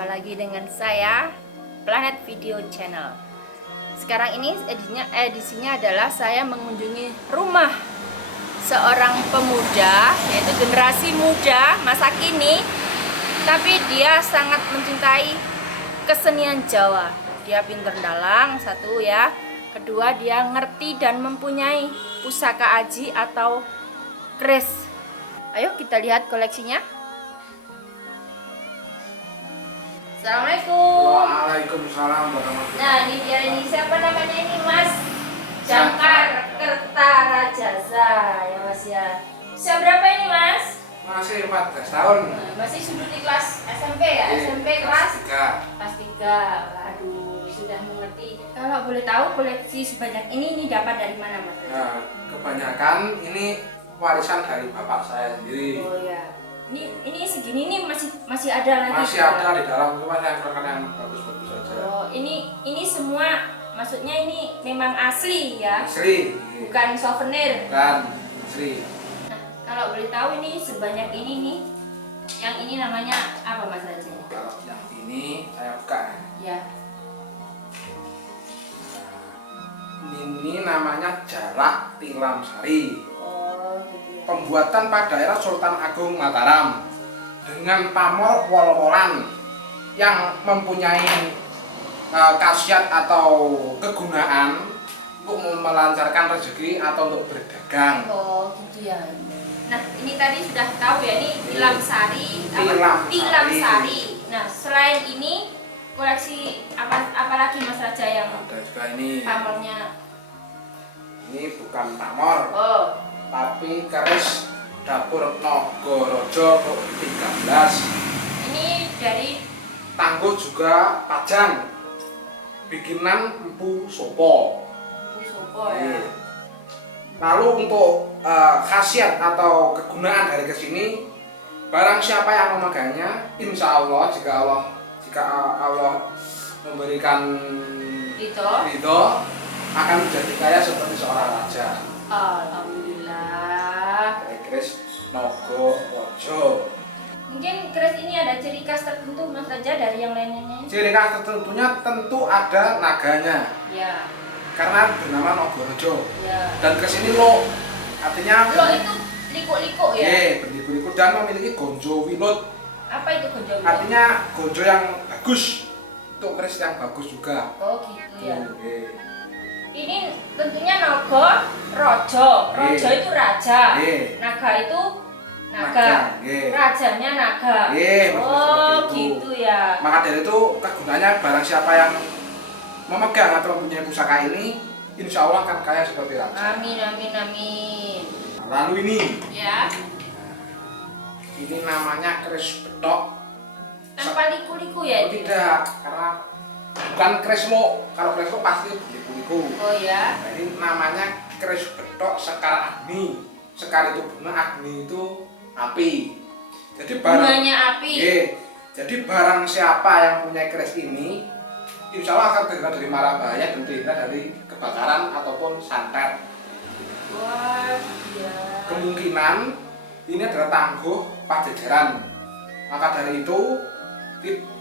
Jumpa lagi dengan saya, Planet Video Channel. Sekarang ini edisinya adalah saya mengunjungi rumah seorang pemuda, yaitu generasi muda masa kini, tapi dia sangat mencintai kesenian Jawa. Dia pinter dalang, satu ya. Kedua, dia ngerti dan mempunyai pusaka aji atau keris. Ayo kita lihat koleksinya. Assalamualaikum. Waalaikumsalam warahmatullahi wabarakatuh. Nah, ini dia, ini siapa namanya ini, Mas? Jangkar Kertarajasa ya Mas ya. Usia berapa ini, Mas? Masih 14 tahun. Nah, masih sudut di kelas SMP ya? SMP kelas 3. Aduh, sudah mengerti. Kalau boleh tahu koleksi sebanyak ini dapat dari mana, Mas? Ya, kebanyakan ini warisan dari bapak saya sendiri. Oh ya. Ini segini ini masih ada lagi. Masih ada di dalam, cuma saya keluarkan yang bagus-bagus saja. Oh, ini semua maksudnya ini memang asli ya? Asli. Bukan souvenir. Bukan asli. Nah, kalau boleh tahu ini sebanyak ini nih, yang ini namanya apa, Mas Raja? Kalau yang ini saya buka. Ya. Ini namanya Jalak Tilam Sari. Oh, gitu ya. Pembuatan pada era Sultan Agung Mataram dengan pamor wol-wolan yang mempunyai khasiat atau kegunaan untuk melancarkan rezeki atau untuk berdagang. Oh, gitu ya. Nah, ini tadi sudah tahu ya, ini tilam sari, Tilam sari. Nah, selain ini koleksi apa lagi, Mas Raja, yang Ada juga ini. pamornya? Ini bukan pamor, Oh, tapi keris dapur Nogorojo 13. ini dari Tangguh juga Pajang, bikinan Empu Sopo. Pusopo ya. Lalu untuk khasiat atau kegunaan dari kesini, barang siapa yang memegangnya, insya Allah jika Allah memberikan ridho, akan menjadi kaya seperti seorang raja. Alhamdulillah. Keris Nogorojo. Mungkin keris ini ada ciri khas tertentu, Mas Raja, dari yang lainnya? Ciri khas tertentunya tentu ada naganya, Ya. karena bernama Nogorojo. Ya. Dan keris ini lo, artinya Lo itu liku-liku ya? berliku-liku dan memiliki gonjo wilut. Apa itu gonjo? Artinya gonjo yang bagus, untuk keris yang bagus juga. Oh gitu ya. Nggih. Ini tentunya Nogo Rojo. Rojo itu raja. Nggih. Naga itu naga. Naga, nggih. Rajanya naga. Nggih, maksudnya Oh seperti itu. gitu ya. Maka dari itu kegunaannya barang siapa yang memegang atau mempunyai pusaka ini, insya Allah akan kaya seperti raja. Amin amin amin. Lalu ini Ya. namanya keris betok. Tanpa liku-liku ya? Oh, tidak, karena bukan keris lo. Kalau keris lo pasti liku-liku. Oh ya. Nah, ini namanya keris betok sekar agni. Sekar itu bunga, agni itu api. Jadi Bunganya api. Jadi barang siapa yang punya keris ini, insya Allah akan terhindar dari mara bahaya dan terhindar dari kebakaran ataupun santet. Wah, iya. Kemungkinan ini adalah tangguh Pajajaran. Maka dari itu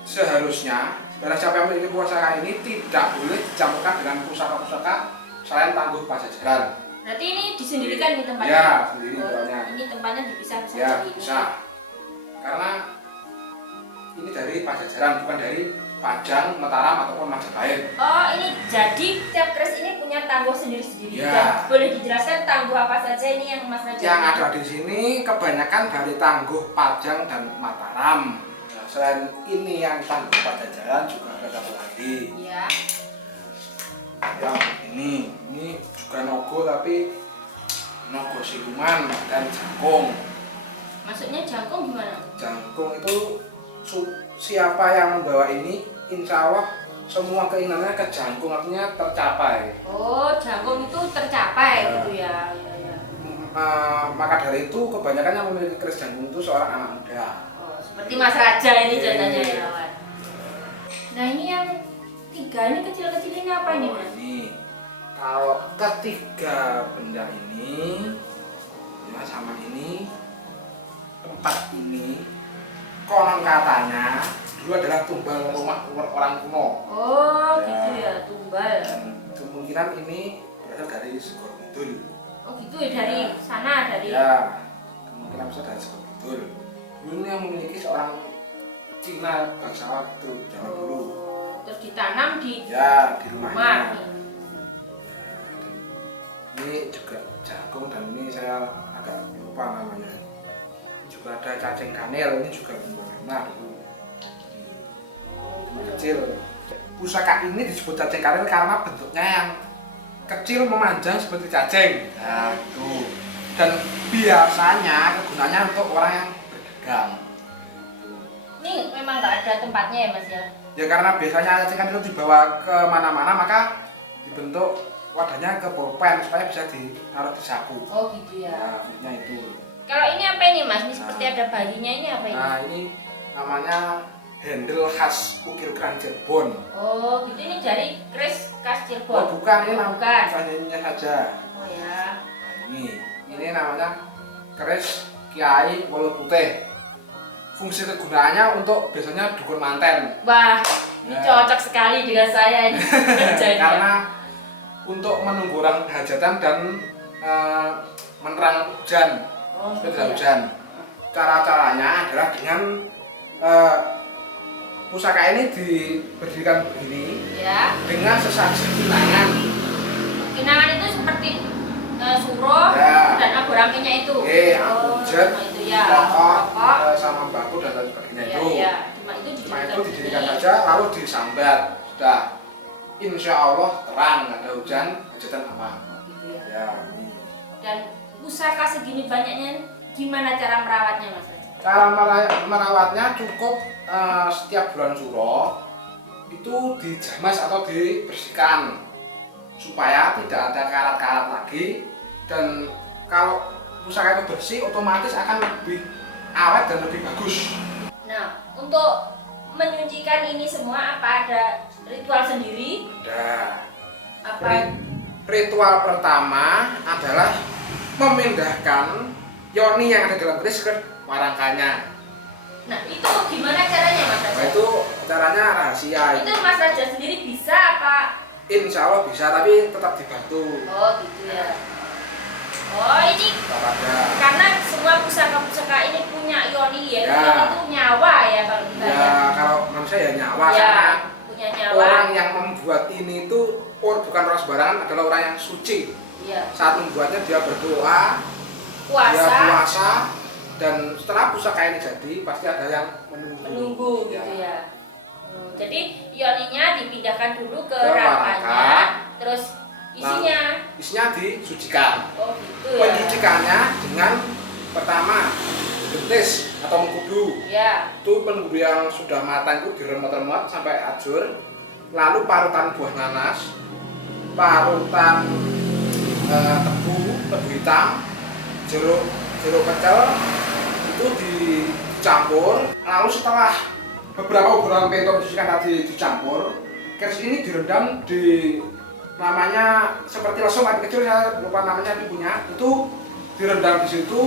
seharusnya barang siapa yang memiliki pusaka ini tidak boleh dicampurkan dengan pusaka-pusaka selain tangguh Pajajaran. Berarti ini disendirikan nih tempatnya? Ya, sendiri Oh, tempatnya. ini tempatnya dipisah-pisah Ya, dari ini. bisa. Karena ini dari Pajajaran, bukan dari Pajang, Mataram ataupun Majapahit. Oh, ini jadi tiap keris ini punya tangguh sendiri-sendiri. Ya. Dan boleh dijelaskan tangguh apa saja ini yang Mas Raja? Yang ada di sini kebanyakan dari tangguh Pajang dan Mataram. Nah, selain ini yang tangguh Pajajaran juga ada satu lagi. Ya. Yang ini juga Nogo tapi Nogo Siluman dan Jangkung. Maksudnya jangkung gimana? Jangkung itu siapa yang membawa ini, insya Allah semua keinginannya ke jangkung, artinya tercapai. Oh, jangkung itu tercapai Ya. gitu ya. Ya, ya. Maka dari itu kebanyakan yang memiliki keris jangkung itu seorang anak muda. Oh, seperti Mas Raja ini Iya. contohnya ya, kawan. Nah, ini yang tiga ini kecil-kecil ini apa ini, Mas? Ini kalau ketiga benda ini ya sama ini, empat ini konon katanya dulu adalah tumbal rumah orang kuno. Oh, gitu ya, tumbal. Dan kemungkinan ini berasal dari Segor Kidul. Oh, gitu ya, dari sana, dari. Ya, kemungkinan besar dari Segor Kidul. Dulu ini yang memiliki seorang Cina bangsawan itu zaman dulu. Oh, terus ditanam di Ya, di rumah. rumahnya. Ini juga jagung dan ini saya agak lupa namanya. Juga ada cacing kanel, ini juga enak dulu. Kecil. Pusaka ini disebut cacing kanel karena bentuknya yang kecil memanjang seperti cacing. Nah, itu. Dan biasanya kegunaannya untuk orang yang berdagang. Ini memang nggak ada tempatnya ya Mas ya? Ya karena biasanya cacing kanel itu dibawa ke mana-mana maka dibentuk wadahnya ke pulpen supaya bisa ditaruh di saku. Oh gitu ya. Nah, fungsinya itu. Kalau ini apa ini Mas? Ini seperti ada baginya, ini apa ini? Nah, ini namanya handle khas ukir-ukiran Cirebon. Oh gitu, ini dari keris khas Cirebon? Oh bukan, ini Oh, bukan. namanya saja. Oh ya. Nah, ini namanya keris Kiai Wolu Putih. Fungsi kegunaannya untuk biasanya dukun manten. Wah, ini Ya. cocok sekali dengan saya ini. Karena untuk menunggu orang hajatan dan menerang hujan. Oh, Supaya gitu tidak ya. hujan. Cara-caranya adalah dengan pusaka ini diberdirikan begini Ya. dengan sesaji kinangan. Kinangan itu seperti suruh Ya. dan abu rangkainya itu. Abu jet, cuma itu ya. rokok, sama bambu dan lain sebagainya Ya, itu. ya. Cuma itu Didirikan begini. saja lalu disambat. Sudah. Insya Allah terang, nggak ada hujan, hajatan aman. Oh, gitu ya. Ya, ini. Dan pusaka segini banyaknya, gimana cara merawatnya Mas Raja? Cara merawatnya cukup setiap bulan suro itu dijamas atau dibersihkan supaya tidak ada karat-karat lagi, dan kalau pusaka itu bersih otomatis akan lebih awet dan lebih bagus. Nah, untuk menyucikan ini semua apa ada ritual sendiri? Ada. Apa? Ritual pertama adalah memindahkan yoni yang ada dalam keris ke warangkanya. Nah, itu gimana caranya Mas Raja? Nah, itu caranya rahasia. Itu Mas Raja sendiri bisa apa? Insya Allah bisa, tapi tetap dibantu. Oh, gitu ya. Oh, ini Tetap ada. karena semua pusaka-pusaka ini punya yoni ya. Ya. Yoni itu nyawa ya kalau kita Ya, kalau manusia ya nyawa, Ya, karena punya nyawa. orang yang membuat ini itu bukan orang sembarangan, adalah orang yang suci. Iya. Saat membuatnya dia berdoa, dia Puasa, puasa, dan setelah pusaka ini jadi pasti ada yang menunggu gitu ya. Jadi yoninya dipindahkan dulu ke Ke rangkanya, rangka. terus isinya. Isinya disucikan. Oh gitu ya. Mencucikannya dengan pertama bentis atau mengkudu. Ya. Itu mengkudu yang sudah matang itu diremet-remet sampai ajur. Lalu parutan buah nanas, parutan tebu hitam, jeruk pecel itu dicampur. Lalu setelah beberapa bulan pentol mencucikan tadi dicampur, keris ini direndam di namanya seperti lesung tapi kecil, saya lupa namanya, tapi punya itu direndam di situ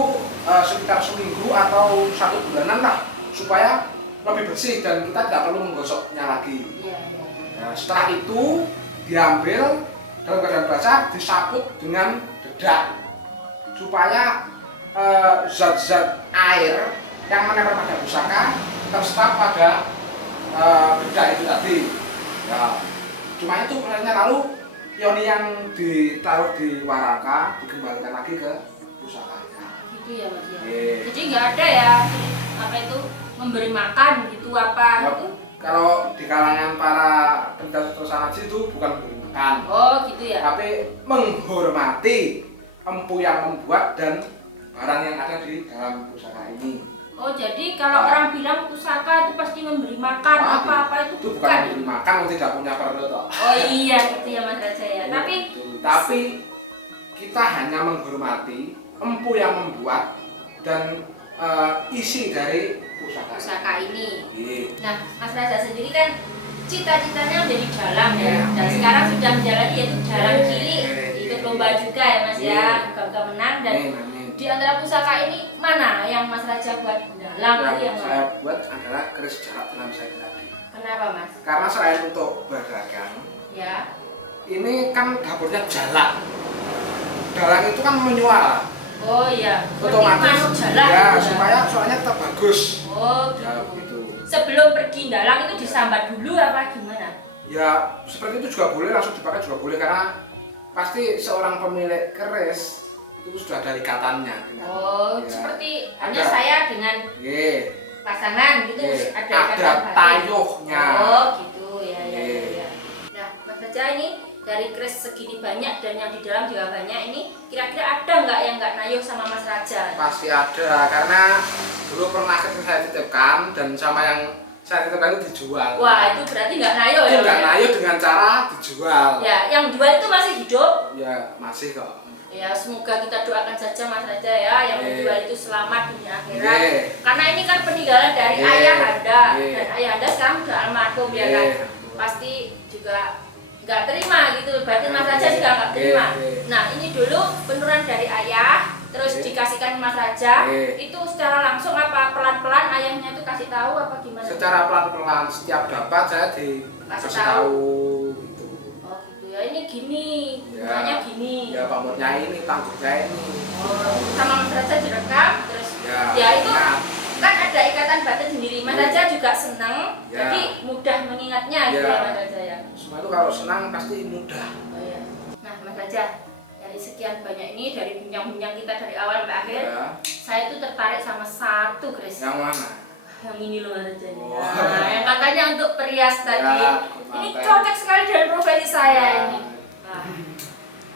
sekitar seminggu atau 1 bulanan lah supaya lebih bersih dan kita tidak perlu menggosoknya lagi. Iya. Nah, setelah itu diambil dalam keadaan basah, disaput dengan dedak supaya zat-zat air yang menempel pada pusaka terserap pada dedak itu tadi. Ya, cuma itu prosesnya. Lalu yoni yang ditaruh di warangka dikembalikan lagi ke pusakanya. Gitu ya Mas ya. Iya. Jadi nggak ada ya apa itu memberi makan gitu apa Ya, gitu. kalau di kalangan para penjajah Sanaji itu bukan memberi makan, Oh gitu ya. tapi menghormati empu yang membuat dan barang yang ada di dalam pusaka ini. Oh jadi kalau orang bilang pusaka itu pasti memberi makan apa-apa itu bukan bukan. memberi makan, tidak punya perut kok. Oh iya gitu ya Mas Raja ya. Tapi kita hanya menghormati empu yang membuat dan isi dari pusaka ini. Iya. Nah Mas Raja sendiri kan cita-citanya menjadi dalang ya. Iya. Dan sekarang sudah menjalani yaitu dalang Iya. cilik. Iya. Ikut lomba juga ya Mas Iya. ya. Gagal menang dan Amin, amin. di antara pusaka ini mana yang Mas Raja buat dalam itu yang saya mana? buat adalah keris jarak dalam saya tadi. Kenapa Mas? Karena selain untuk berdagang, Ya. ini kan dapurnya jalak. Dalang itu kan menyuara. Oh iya. Otomatis Masuk jalan. ya gitu supaya soalnya tetap bagus. Oh Ya gitu. begitu. Sebelum pergi dalang itu disambat dulu apa gimana? Ya seperti itu juga boleh, langsung dipakai juga boleh karena pasti seorang pemilik keris itu sudah ada ikatannya. Oh, Ya. seperti Ada. hanya saya dengan Ye. pasangan gitu Ye. ada Ada ikatan batin. tayuhnya. Oh gitu ya ya Ye. ya. Nah Mas Raja ini dari keris segini banyak dan yang di dalam juga banyak ini kira-kira ada nggak yang nggak nayuh sama Mas Raja? Pasti ada karena dulu pernah saya titipkan dan sama yang saya titipkan itu dijual. Wah itu berarti nggak nayuh Itu ya? nggak Mas? naik dengan cara dijual. Ya, yang jual itu masih hidup. Ya masih kok. Ya semoga kita doakan saja Mas Raja ya yang Ye. menjual itu selamat dunia akhirat. Ye. Karena ini kan peninggalan dari Ye. ayah Anda Ye. dan ayah Anda sekarang sudah almarhum ya Ye. kan. Pasti juga nggak terima gitu. Berarti Mas Raja Ye. juga nggak terima. Ye. Nah ini dulu penurunan dari ayah, terus Ye. dikasihkan Mas Raja. Ye. Itu secara langsung apa pelan-pelan ayahnya itu kasih tahu apa gimana? Secara pelan-pelan setiap dapat saya dikasih tahu gitu. Oh gitu ya ini gini, Ya. bunganya gini. Ya pamornya ini, tanggungnya ini. Oh, sama Mas Raja direkam terus Ya, itu ingat. kan ada ikatan batin sendiri. Mas Ya. Raja juga senang, Ya. jadi mudah mengingatnya gitu Ya. ya Mas Raja ya. Semua itu kalau senang pasti mudah. Oh, ya. Nah Mas Raja dari sekian banyak ini dari bincang-bincang kita dari awal sampai akhir, Ya. saya tuh tertarik sama satu keris. Yang mana? Yang ini loh Mas Raja. Oh. Nah, yang katanya untuk perias tadi. Ya, Ini mantap. cocok sekali dengan profesi saya Ya. ini. Nah.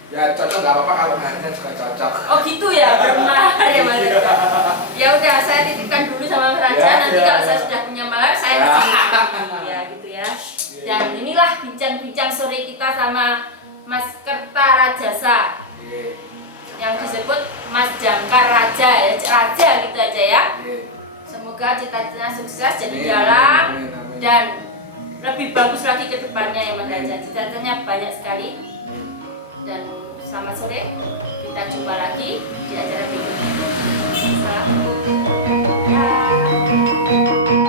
Ya cocok nggak apa-apa kalau harganya juga cocok. Oh gitu ya, bermahar ya Mas Raja. Ya udah, saya titipkan dulu sama Mas Raja. Ya, Nanti ya, kalau ya. saya sudah punya mahar, saya Ya. kasih ya gitu ya. Dan inilah bincang-bincang sore kita sama Mas Kertarajasa Ye. yang disebut Mas Jangkar Raja ya, Raja gitu aja ya. Ye. Semoga cita-citanya sukses jadi Amin, dalang amin, amin. dan lebih bagus lagi ke depannya ya Mas Raja. Cita-citanya banyak sekali. Dan selamat sore, kita jumpa lagi di acara berikutnya. Assalamualaikum.